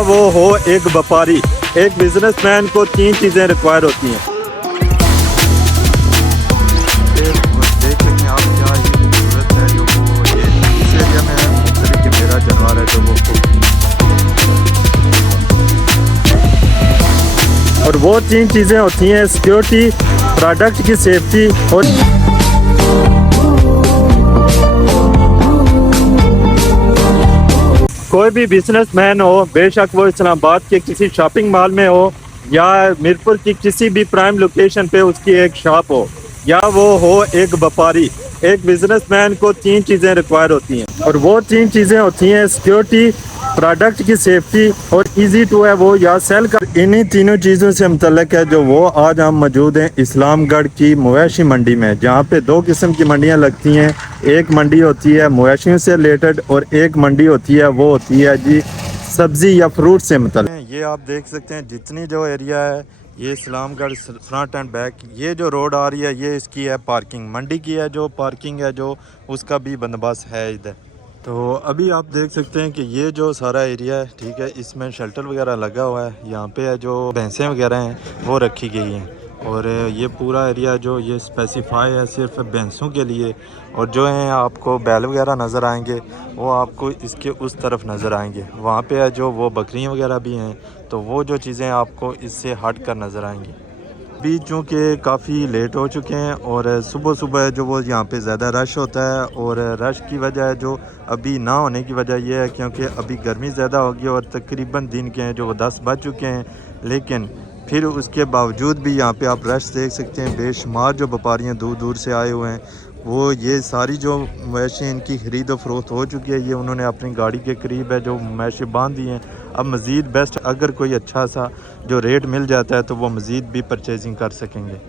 वो हो एक व्यापारी, एक बिजनेसमैन को तीन चीजें रिक्वायर होती हैं। देख सकते हैं आप क्या ही खूबसूरत है जो वो ये इस एरिया में है, मुख्तलिफ कि मेरा जानवर है जो वो और वो तीन चीजें होती हैं सिक्योरिटी, प्रोडक्ट की सेफ्टी और कोई भी बिजनेसमैन हो, बेशक वो इस्लामाबाद के किसी शॉपिंग मॉल में हो या मीरपुर की किसी भी प्राइम लोकेशन पे उसकी एक शॉप हो या वो हो एक व्यापारी, एक बिजनेसमैन को तीन चीज़ें रिक्वायर होती हैं और वो तीन चीज़ें होती हैं सिक्योरिटी, प्रोडक्ट की सेफ्टी और इजी टू है वो या सेल कर। इन्हीं तीनों चीज़ों से मुतल्लिक है जो वो आज हम मौजूद हैं इस्लामगढ़ की मवेशी मंडी में, जहाँ पे दो किस्म की मंडियाँ लगती हैं। एक मंडी होती है मवेशियों से रिलेटेड और एक मंडी होती है वो होती है जी सब्ज़ी या फ्रूट से मुतल्लिक। ये आप देख सकते हैं जितनी जो एरिया है ये इस्लामगढ़ फ्रंट एंड बैक, ये जो रोड आ रही है ये इसकी है पार्किंग, मंडी की है जो पार्किंग है जो उसका भी बंदोबस्त है इधर। तो अभी आप देख सकते हैं कि ये जो सारा एरिया है ठीक है, इसमें शेल्टर वगैरह लगा हुआ है। यहाँ पे है जो भैंसें वगैरह हैं वो रखी गई हैं और ये पूरा एरिया जो ये स्पेसिफाई है सिर्फ भैंसों के लिए। और जो हैं आपको बैल वगैरह नज़र आएंगे वो आपको इसके उस तरफ नज़र आएंगे, वहाँ पे है जो वो बकरियाँ वगैरह भी हैं, तो वो जो चीज़ें आपको इससे हट कर नज़र आएंगी। अभी चूँकि काफ़ी लेट हो चुके हैं और सुबह सुबह जो वो यहाँ पे ज़्यादा रश होता है और रश की वजह जो अभी ना होने की वजह यह है क्योंकि अभी गर्मी ज़्यादा होगी और तकरीबन दिन के हैं जो वो 10 बज चुके हैं, लेकिन फिर उसके बावजूद भी यहाँ पे आप रश देख सकते हैं। बेशुमार जो व्यापारियाँ दूर दूर से आए हुए हैं वो ये सारी जो मवेशी इनकी खरीद और फरोख्त हो चुकी है, ये उन्होंने अपनी गाड़ी के करीब है जो मवेशी बांध दी हैं। अब मज़ीद बेस्ट अगर कोई अच्छा सा जो रेट मिल जाता है तो वो मज़ीद भी परचेजिंग कर सकेंगे।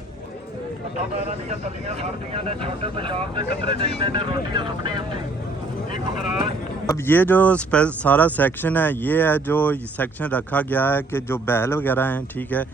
अब ये जो सारा सेक्शन है ये है जो सेक्शन रखा गया है कि जो बैल वगैरह हैं ठीक है,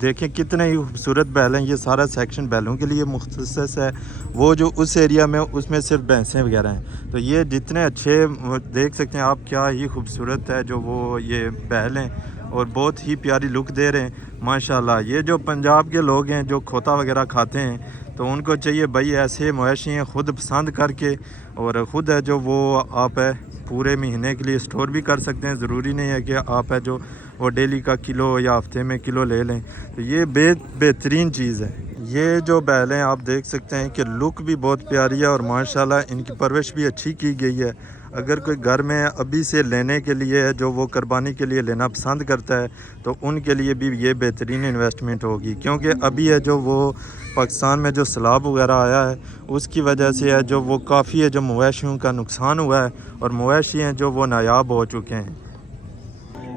देखें कितने ही खूबसूरत बैल हैं। ये सारा सेक्शन बैलों के लिए मुख्तसस है। वो जो उस एरिया में उसमें सिर्फ भैंसें वगैरह हैं। तो ये जितने अच्छे देख सकते हैं आप क्या ही खूबसूरत है जो वो ये बैल हैं और बहुत ही प्यारी लुक दे रहे हैं माशाल्लाह। ये जो पंजाब के लोग हैं जो खोता वगैरह खाते हैं तो उनको चाहिए भाई ऐसे मवेशियाँ ख़ुद पसंद करके और ख़ुद है जो वो आप है पूरे महीने के लिए स्टोर भी कर सकते हैं। ज़रूरी नहीं है कि आप है जो वो डेली का किलो या हफ्ते में किलो ले लें। तो ये बेहतरीन चीज़ है। ये जो बैल हैं आप देख सकते हैं कि लुक भी बहुत प्यारी है और माशाल्लाह इनकी परवरिश भी अच्छी की गई है। अगर कोई घर में अभी से लेने के लिए है जो वो कुर्बानी के लिए लेना पसंद करता है तो उनके लिए भी ये बेहतरीन इन्वेस्टमेंट होगी, क्योंकि अभी है जो वो पाकिस्तान में जो सैलाब वगैरह आया है उसकी वजह से है जो वो काफ़ी है जो मवेशियों का नुकसान हुआ है और मवेशी हैं जो वो नायाब हो चुके हैं।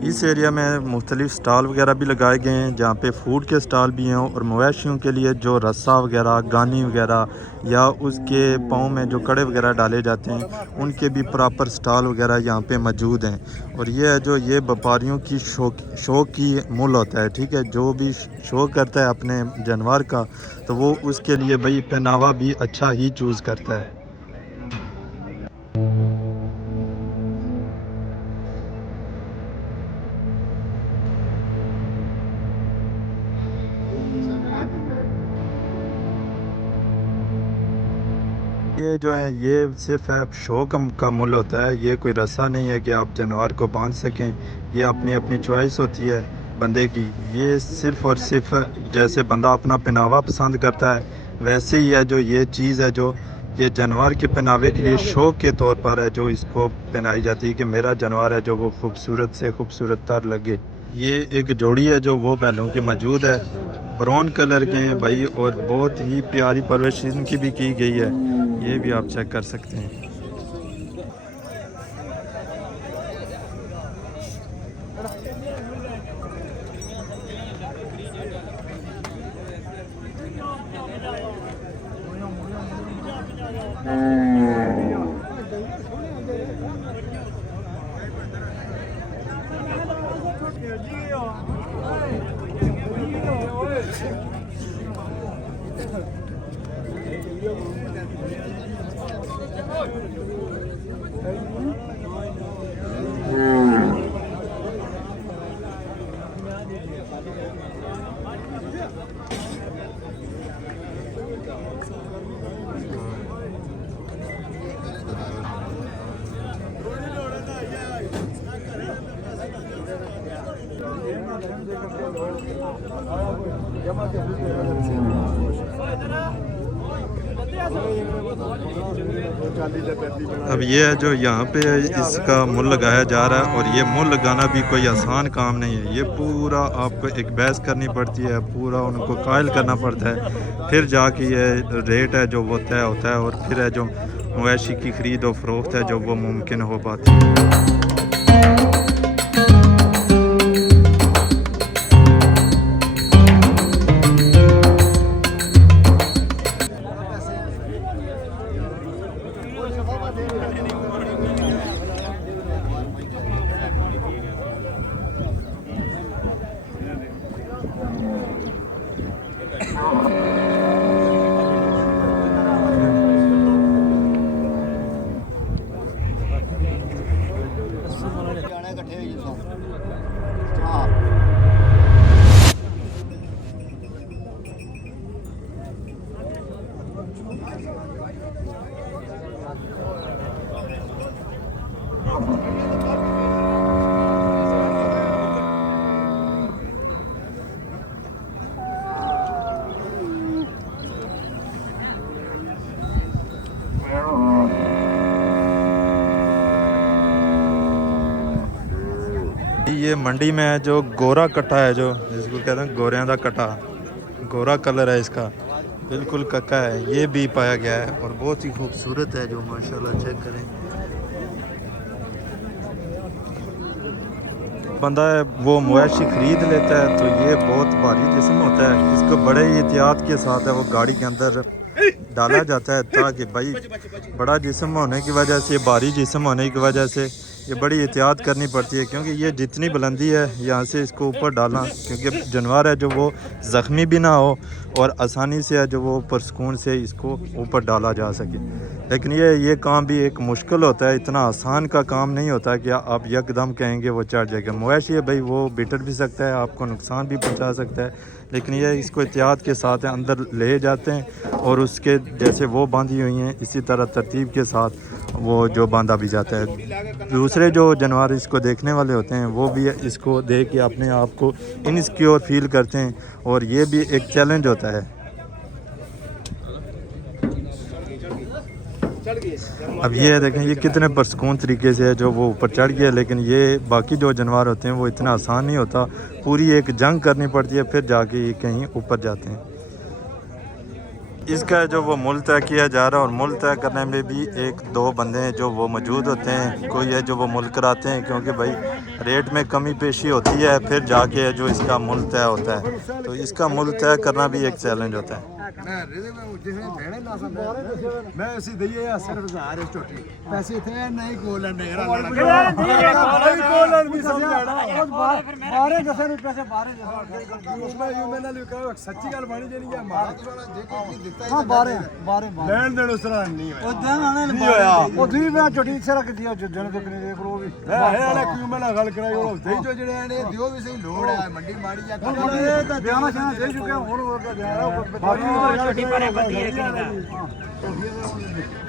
इस एरिया में मुख्तलिफ स्टॉल वगैरह भी लगाए गए हैं जहाँ पे फूड के स्टॉल भी हैं और मवेशियों के लिए जो रस्सा वगैरह, गानी वगैरह या उसके पाँव में जो कड़े वगैरह डाले जाते हैं उनके भी प्रॉपर स्टॉल वगैरह यहाँ पे मौजूद हैं। और ये है जो ये व्यापारियों की शौक की मूल होता है ठीक है, जो भी शौक करता है अपने जानवर का तो वो उसके लिए भाई पहनावा भी अच्छा ही चूज़ करता है। ये जो है ये सिर्फ है शौक का मूल होता है, ये कोई रस्सा नहीं है कि आप जानवर को बांध सकें। ये अपनी अपनी चॉइस होती है बंदे की। ये सिर्फ और सिर्फ जैसे बंदा अपना पहनावा पसंद करता है वैसे ही है जो ये चीज़ है जो ये जानवर के पहनावे के लिए शौक के तौर पर है जो इसको पहनाई जाती है कि मेरा जानवर है जो वो खूबसूरत से खूबसूरत तर लगे। ये एक जोड़ी है जो वो बैलों की मौजूद है, ब्राउन कलर के हैं भाई और बहुत ही प्यारी परवरिश इनकी भी की गई है, ये भी आप चेक कर सकते हैं। अब ये है जो यहाँ पे इसका मुल लगाया जा रहा है, और ये मुल लगाना भी कोई आसान काम नहीं है। ये पूरा आपको एक बहस करनी पड़ती है, पूरा उनको कायल करना पड़ता है, फिर जाके ये रेट है जो वो तय होता है, और फिर है जो मवेशी की ख़रीद और फ़रोख्त है जो वो मुमकिन हो पाती है। ये मंडी में है जो गोरा कट्टा है, जो जिसको कहते हैं गोरियां दा कट्टा, गोरा कलर है इसका, बिल्कुल कक्का है, ये भी पाया गया है और बहुत ही खूबसूरत है जो माशाल्लाह। चेक करें, बंदा है वो मवेशी ख़रीद लेता है तो ये बहुत भारी जिस्म होता है, इसको बड़े ही एहतियात के साथ है वो गाड़ी के अंदर डाला जाता है, ताकि भाई बड़ा जिस्म होने की वजह से, भारी जिस्म होने की वजह से ये बड़ी एहतियात करनी पड़ती है, क्योंकि ये जितनी बुलंदी है यहाँ से इसको ऊपर डालना, क्योंकि जानवर है जो वो ज़ख्मी भी ना हो और आसानी से है जो वो पुरसकून से इसको ऊपर डाला जा सके। लेकिन ये काम भी एक मुश्किल होता है, इतना आसान का काम नहीं होता कि आप यकदम कहेंगे वो चढ़ जाएगा। मवेशी है भाई वो बिटर भी सकता है, आपको नुकसान भी पहुँचा सकता है, लेकिन ये इसको एहतियात के साथ अंदर ले जाते हैं और उसके जैसे वो बांधी हुई हैं इसी तरह तरतीब के साथ वो जो बांधा भी जाता है। दूसरे जो जानवर इसको देखने वाले होते हैं वो भी इसको देख के अपने आप को इनसिक्योर फील करते हैं, और ये भी एक चैलेंज होता है। अब ये देखें ये कितने पुरसकून तरीके से है जो वो ऊपर चढ़ गया, लेकिन ये बाकी जो जानवर होते हैं वो इतना आसान नहीं होता, पूरी एक जंग करनी पड़ती है फिर जाके ये कहीं ऊपर जाते हैं। इसका जो वो मुल तय किया जा रहा है, और मुल तय करने में भी एक दो बंदे हैं जो वो मौजूद होते हैं, कोई है जो वो मुल कराते हैं, क्योंकि भाई रेट में कमी पेशी होती है फिर जाके जो इसका मुल तय होता है, तो इसका मुल तय करना भी एक चैलेंज होता है। पैसे थे नहीं कोलन सच्ची गल बनी जानी है लेन देन उस तरह नहीं होया ਉਹ ਦੀ ਮੈਂ ਛੋਟੀ ਸਿਰ ਰੱਖ ਦਿਆ ਜਣ ਤੋਂ ਕਿਨੇ ਦੇਖ ਲੋ ਵੀ ਹੈ ਵਾਲਾ ਕਿਉਂ ਮੈਂ ਗੱਲ ਕਰਾਈ ਉਹ ਤੇ ਜੋ ਜਿਹੜੇ ਨੇ ਦਿਓ ਵੀ ਸਹੀ ਲੋੜ ਹੈ ਮੰਡੀ ਮਾੜੀ ਜਾਂ ਇਹ ਤਾਂ ਵਿਆਹ ਸ਼ਾਹ ਦੇ ਚੁੱਕੇ ਹੁਣ ਹੋ ਕੇ ਜਾ ਰਹਾ ਬਾਕੀ ਛੋਟੀ ਪਰੇ ਬੰਦੀ ਹੈ।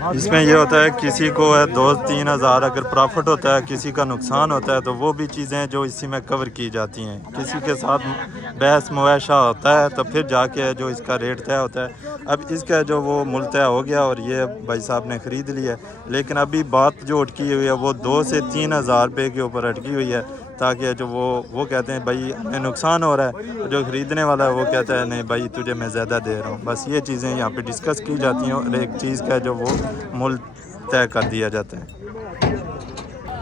इसमें यह होता है किसी को है 2-3 हज़ार अगर प्रॉफिट होता है, किसी का नुकसान होता है, तो वो भी चीज़ें जो इसी में कवर की जाती हैं। किसी के साथ बहस मुआशा होता है तो फिर जाके जो इसका रेट तय होता है। अब इसका जो वो मुल तय हो गया और ये भाई साहब ने ख़रीद लिया, लेकिन अभी बात जो अटकी हुई है वो 2 से 3 हज़ार रुपये के ऊपर अटकी हुई है, ताकि जो वो कहते हैं भाई हमें नुकसान हो रहा है, जो ख़रीदने वाला है वो कहता है नहीं भाई तुझे मैं ज़्यादा दे रहा हूँ। बस ये चीज़ें यहाँ पे डिस्कस की जाती हैं और एक चीज़ का जो वो मुल तय कर दिया जाता है।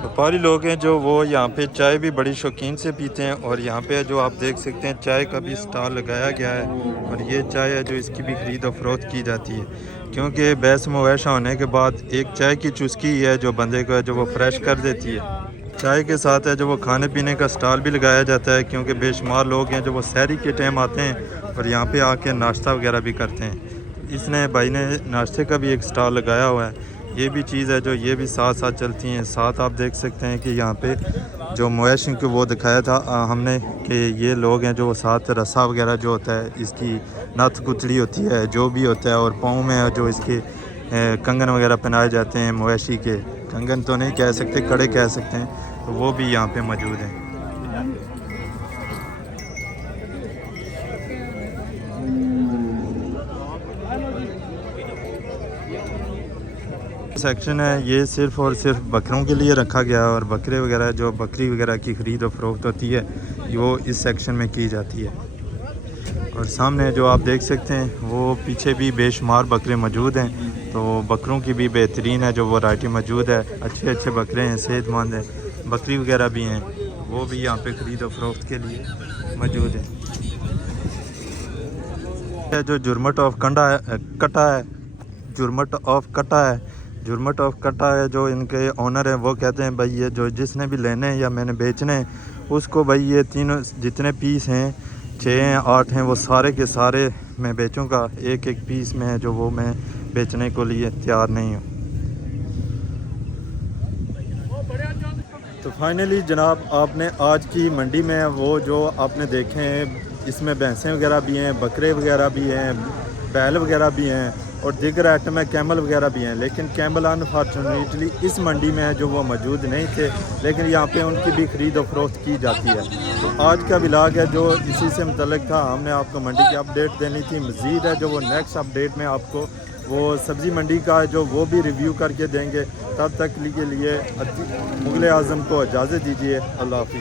व्यापारी लोग हैं जो वो यहाँ पे चाय भी बड़ी शौकीन से पीते हैं, और यहाँ पे जो आप देख सकते हैं चाय का भी स्टॉल लगाया गया है, और ये चाय है जो इसकी भी ख़रीद और फरोख्त की जाती है, क्योंकि बहस मुआशा होने के बाद एक चाय की चुस्की है जो बंदे को है जो वो फ्रेश कर देती है। चाय के साथ है जो वो खाने पीने का स्टॉल भी लगाया जाता है, क्योंकि बेशुमार लोग हैं जो वो सहरी के टाइम आते हैं और यहाँ पे आके नाश्ता वगैरह भी करते हैं। इसने भाई ने नाश्ते का भी एक स्टॉल लगाया हुआ है, ये भी चीज़ है जो ये भी साथ साथ चलती हैं। साथ आप देख सकते हैं कि यहाँ पे जो मवेशी को वो दिखाया था हमने कि ये लोग हैं जो साथ रस्सा वगैरह जो होता है, इसकी नथ कुतड़ी होती है जो भी होता है, और पाँव में जो इसके कंगन वगैरह पहनाए जाते हैं, मवेशी के कंगन तो नहीं कह सकते, कड़े कह सकते हैं, तो वो भी यहाँ पे मौजूद हैं। सेक्शन है ये सिर्फ़ और सिर्फ बकरों के लिए रखा गया है और बकरे वगैरह जो बकरी वगैरह की ख़रीद और फरोख्त होती है वो इस सेक्शन में की जाती है। और सामने जो आप देख सकते हैं वो पीछे भी बेशुमार बकरे मौजूद हैं, तो बकरों की भी बेहतरीन है जो वैरायटी मौजूद है। अच्छे अच्छे बकरे हैं, सेहतमंद हैं, बकरी वगैरह भी हैं, वो भी यहाँ पे ख़रीद और फरोख्त के लिए मौजूद है। जो जुर्मट ऑफ कटा है, जुर्मट ऑफ कटा है जो इनके ओनर हैं वो कहते हैं भाई ये जो जिसने भी लेने हैं या मैंने बेचने हैं उसको भाई ये तीनों जितने पीस हैं 6 हैं 8 हैं वो सारे के सारे मैं बेचूंगा, एक एक पीस में है जो वो मैं बेचने को लिए तैयार नहीं हूँ। तो फाइनली जनाब आपने आज की मंडी में वो जो आपने देखे हैं इसमें भैंसें वगैरह भी हैं, बकरे वगैरह भी हैं, बैल वगैरह भी हैं और दीगर आइटम है, कैमल वगैरह भी हैं। लेकिन कैमल अनफॉर्चुनेटली इस मंडी में है जो वो मौजूद नहीं थे, लेकिन यहाँ पे उनकी भी ख़रीद और फरोख्त की जाती है। तो आज का व्लॉग है जो इसी से मुतल्लिक़ था, हमने आपको मंडी की अपडेट देनी थी। मज़ीद है जो वो नेक्स्ट अपडेट में आपको वो सब्ज़ी मंडी का जो वो भी रिव्यू करके देंगे। तब तक के लिए मुग़ल आज़म को इजाज़त दीजिए। अल्लाह हाफ़िज़।